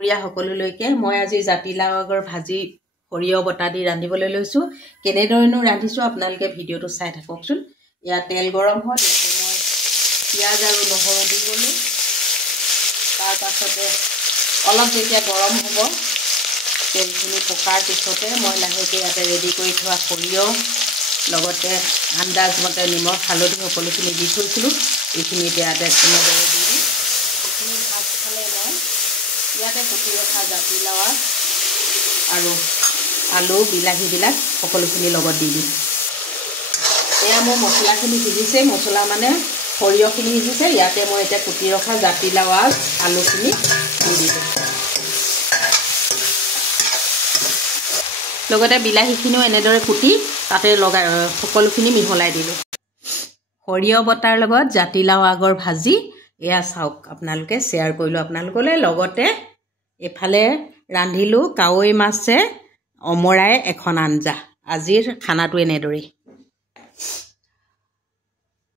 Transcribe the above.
দুপৰীয়া সকলোলৈকে মই আজি জাতিলাও আগৰ ভাজি সৰিয়হ বটা দি ৰান্ধিবলৈ লৈছোঁ। কেনেদৰেনো ৰান্ধিছোঁ আপোনালোকে ভিডিঅ'টো চাই থাককচোন। ইয়াত তেল গৰম হ'ল, মই পিঁয়াজ আৰু নহৰু দি গ'লোঁ। তাৰ পাছতে অলপ যেতিয়া গৰম হ'ব, তেলখিনি পকাৰ পিছতে মই লাহেকৈ ইয়াতে ৰেডি কৰি থোৱা সৰিয়হ লগতে আন্দাজ মতে নিমখ হালধি সকলোখিনি দি থৈছিলোঁ। এইখিনি এতিয়া ইয়াতে তেনেদৰে দি দিম। এইখিনি ভাজ খালে মই ইয়াতে কুটি ৰখা জাতিলাও আৰু আলু বিলাহীবিলাক সকলোখিনি লগত দি দিম। এয়া মোৰ মছলাখিনি সিজিছে, মছলা মানে সৰিয়হখিনি সিজিছে। ইয়াতে মই এতিয়া কুটি ৰখা জাতিলাও আলুখিনি দি দিম। লগতে বিলাহীখিনিও এনেদৰে কুটি তাতে লগাই সকলোখিনি মিহলাই দিলোঁ। সৰিয়হ বটাৰ লগত জাতিলাও আগৰ ভাজি এয়া চাওক, আপোনালোকে শ্বেয়াৰ কৰিলোঁ আপোনালোকলৈ। লগতে এফালে ৰান্ধিলোঁ কাৱৈ মাছে অমৰাই এখন আঞ্জা। আজিৰ খানাটো এনেদৰেই।